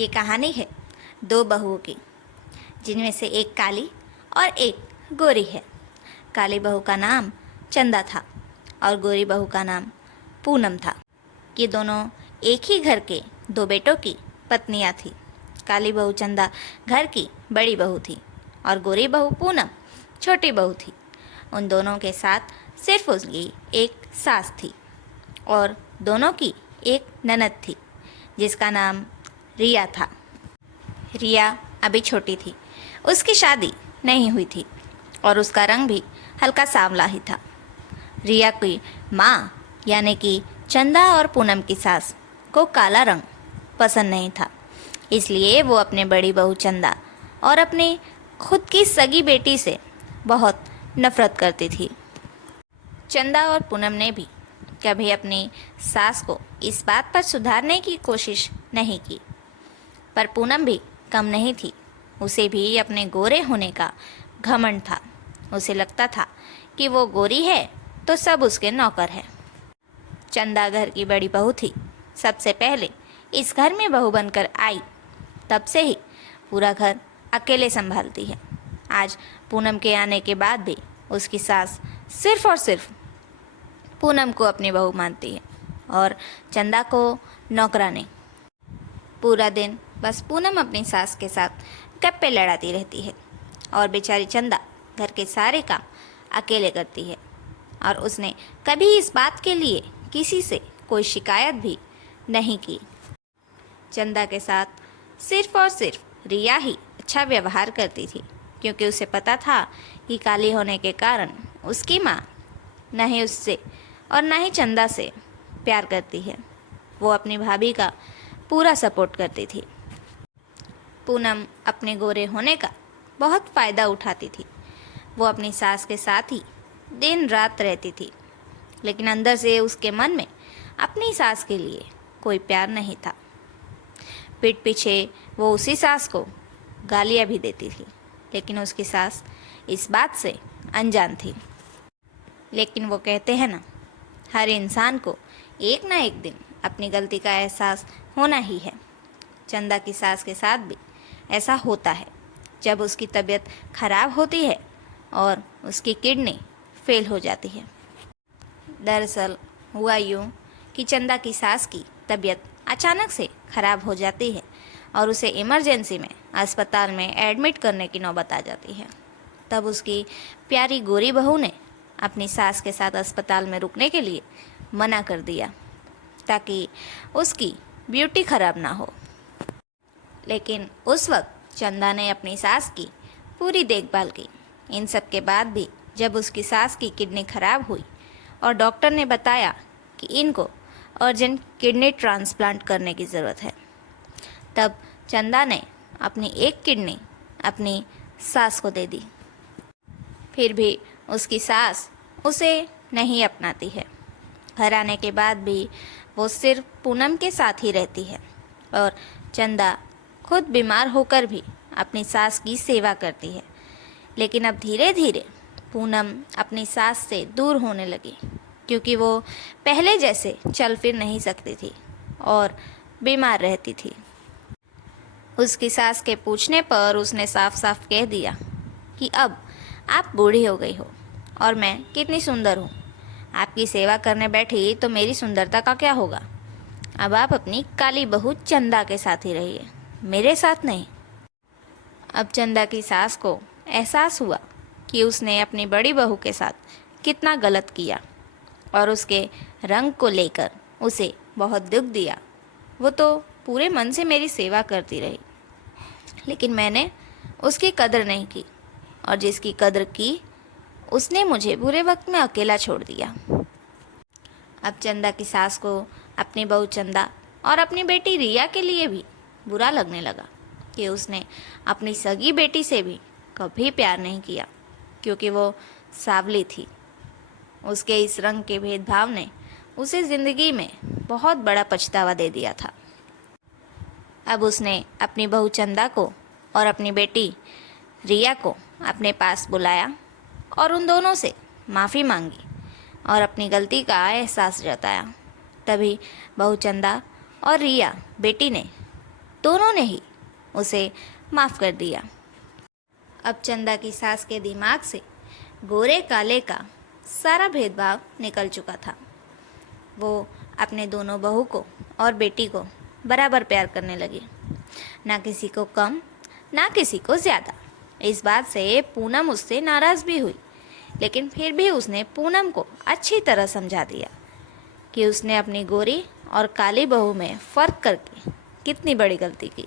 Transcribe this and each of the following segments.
ये कहानी है दो बहुओं की, जिनमें से एक काली और एक गोरी है। काली बहू का नाम चंदा था और गोरी बहू का नाम पूनम था। ये दोनों एक ही घर के दो बेटों की पत्नियां थीं। काली बहू चंदा घर की बड़ी बहू थी और गोरी बहू पूनम छोटी बहू थी। उन दोनों के साथ सिर्फ उसकी एक सास थी और दोनों की एक ननद थी जिसका नाम रिया था। रिया अभी छोटी थी, उसकी शादी नहीं हुई थी और उसका रंग भी हल्का सांवला ही था। रिया की माँ यानी कि चंदा और पूनम की सास को काला रंग पसंद नहीं था, इसलिए वो अपने बड़ी बहू चंदा और अपनी खुद की सगी बेटी से बहुत नफरत करती थी। चंदा और पूनम ने भी कभी अपनी सास को इस बात पर सुधारने की कोशिश नहीं की, पर पूनम भी कम नहीं थी। उसे भी अपने गोरे होने का घमंड था। उसे लगता था कि वो गोरी है तो सब उसके नौकर हैं। चंदा घर की बड़ी बहू थी, सबसे पहले इस घर में बहू बनकर आई, तब से ही पूरा घर अकेले संभालती है। आज पूनम के आने के बाद भी उसकी सास सिर्फ और सिर्फ पूनम को अपनी बहू मानती है और चंदा को नौकरानी। पूरा दिन बस पूनम अपनी सास के साथ गप्पे लड़ाती रहती है और बेचारी चंदा घर के सारे काम अकेले करती है और उसने कभी इस बात के लिए किसी से कोई शिकायत भी नहीं की। चंदा के साथ सिर्फ और सिर्फ रिया ही अच्छा व्यवहार करती थी, क्योंकि उसे पता था कि काली होने के कारण उसकी माँ न ही उससे और न ही चंदा से प्यार करती है। वो अपनी भाभी का पूरा सपोर्ट करती थी। पूनम अपने गोरे होने का बहुत फ़ायदा उठाती थी। वो अपनी सास के साथ ही दिन रात रहती थी, लेकिन अंदर से उसके मन में अपनी सास के लिए कोई प्यार नहीं था। पीठ पीछे वो उसी सास को गालियाँ भी देती थी, लेकिन उसकी सास इस बात से अनजान थी। लेकिन वो कहते हैं ना, हर इंसान को एक ना एक दिन अपनी गलती का एहसास होना ही है। चंदा की सास के साथ भी ऐसा होता है जब उसकी तबीयत खराब होती है और उसकी किडनी फेल हो जाती है। दरअसल हुआ यूँ कि चंदा की सास की तबीयत अचानक से खराब हो जाती है और उसे इमरजेंसी में अस्पताल में एडमिट करने की नौबत आ जाती है। तब उसकी प्यारी गोरी बहू ने अपनी सास के साथ अस्पताल में रुकने के लिए मना कर दिया, ताकि उसकी ब्यूटी खराब ना हो। लेकिन उस वक्त चंदा ने अपनी सास की पूरी देखभाल की। इन सब के बाद भी जब उसकी सास की किडनी खराब हुई और डॉक्टर ने बताया कि इनको अर्जेंट किडनी ट्रांसप्लांट करने की ज़रूरत है, तब चंदा ने अपनी एक किडनी अपनी सास को दे दी। फिर भी उसकी सास उसे नहीं अपनाती है। घर आने के बाद भी वो सिर्फ पूनम के साथ ही रहती है और चंदा खुद बीमार होकर भी अपनी सास की सेवा करती है। लेकिन अब धीरे धीरे पूनम अपनी सास से दूर होने लगी, क्योंकि वो पहले जैसे चल फिर नहीं सकती थी और बीमार रहती थी। उसकी सास के पूछने पर उसने साफ साफ कह दिया कि अब आप बूढ़ी हो गई हो और मैं कितनी सुंदर हूँ। आपकी सेवा करने बैठी तो मेरी सुंदरता का क्या होगा। अब आप अपनी काली बहू चंदा के साथ ही रहिए, मेरे साथ नहीं। अब चंदा की सास को एहसास हुआ कि उसने अपनी बड़ी बहू के साथ कितना गलत किया और उसके रंग को लेकर उसे बहुत दुख दिया। वो तो पूरे मन से मेरी सेवा करती रही, लेकिन मैंने उसकी कदर नहीं की, और जिसकी कदर की उसने मुझे बुरे वक्त में अकेला छोड़ दिया। अब चंदा की सास को अपनी बहू चंदा और अपनी बेटी रिया के लिए भी बुरा लगने लगा कि उसने अपनी सगी बेटी से भी कभी प्यार नहीं किया, क्योंकि वो सांवली थी। उसके इस रंग के भेदभाव ने उसे ज़िंदगी में बहुत बड़ा पछतावा दे दिया था। अब उसने अपनी बहू चंदा को और अपनी बेटी रिया को अपने पास बुलाया और उन दोनों से माफ़ी मांगी और अपनी गलती का एहसास जताया। तभी बहू चंदा और रिया बेटी ने दोनों ने ही उसे माफ़ कर दिया। अब चंदा की सास के दिमाग से गोरे काले का सारा भेदभाव निकल चुका था। वो अपने दोनों बहू को और बेटी को बराबर प्यार करने लगी, ना किसी को कम ना किसी को ज़्यादा। इस बात से पूनम उससे नाराज़ भी हुई, लेकिन फिर भी उसने पूनम को अच्छी तरह समझा दिया कि उसने अपनी गोरी और काली बहू में फ़र्क करके कितनी बड़ी गलती की।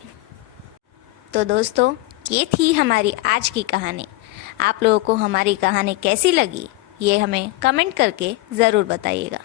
तो दोस्तों, ये थी हमारी आज की कहानी। आप लोगों को हमारी कहानी कैसी लगी ये हमें कमेंट करके ज़रूर बताइएगा।